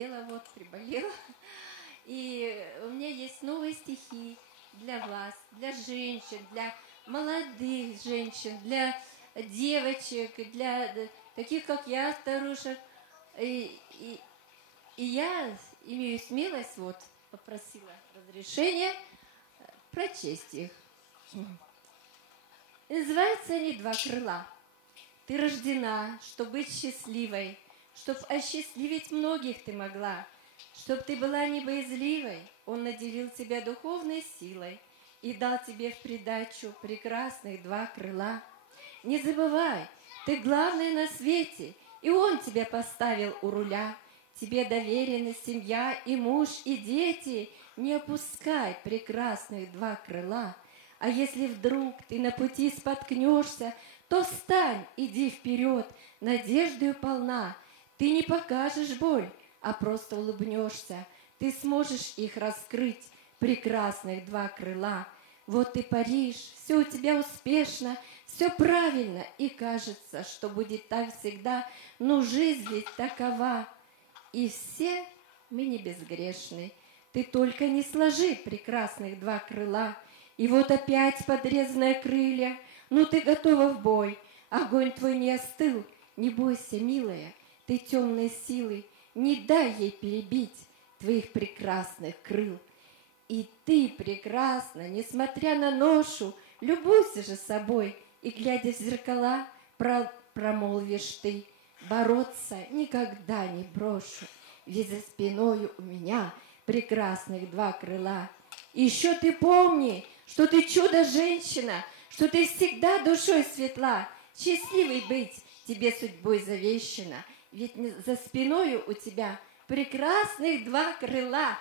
Вот, приболела. И у меня есть новые стихи для вас, для женщин, для молодых женщин, для девочек, для таких, как я, старушек. И я имею смелость, вот, попросила разрешения прочесть их. Называются они «Два крыла». Ты рождена, чтоб быть счастливой, чтоб осчастливить многих ты могла, чтоб ты была небоязливой. Он наделил тебя духовной силой и дал тебе в придачу прекрасных два крыла. Не забывай, ты главная на свете, и Он тебя поставил у руля. Тебе доверена семья и муж, и дети. Не опускай прекрасных два крыла. А если вдруг ты на пути споткнешься, то встань, иди вперед, надеждою полна. Ты не покажешь боль, а просто улыбнешься. Ты сможешь их раскрыть, прекрасных два крыла. Вот ты паришь, все у тебя успешно, все правильно, и кажется, что будет так всегда, но жизнь ведь такова. И все мы не безгрешны. Ты только не сложи прекрасных два крыла. И вот опять подрезанные крылья, ну ты готова в бой. Огонь твой не остыл, не бойся, милая, ты темной силы, не дай ей перебить твоих прекрасных крыл. И ты прекрасна, несмотря на ношу, любуйся же собой, и, глядя в зеркала, промолвишь ты: бороться никогда не брошу, ведь за спиною у меня прекрасных два крыла. И еще ты помни, что ты чудо-женщина, что ты всегда душой светла, счастливой быть тебе судьбой завещено, ведь за спиною у тебя прекрасных два крыла.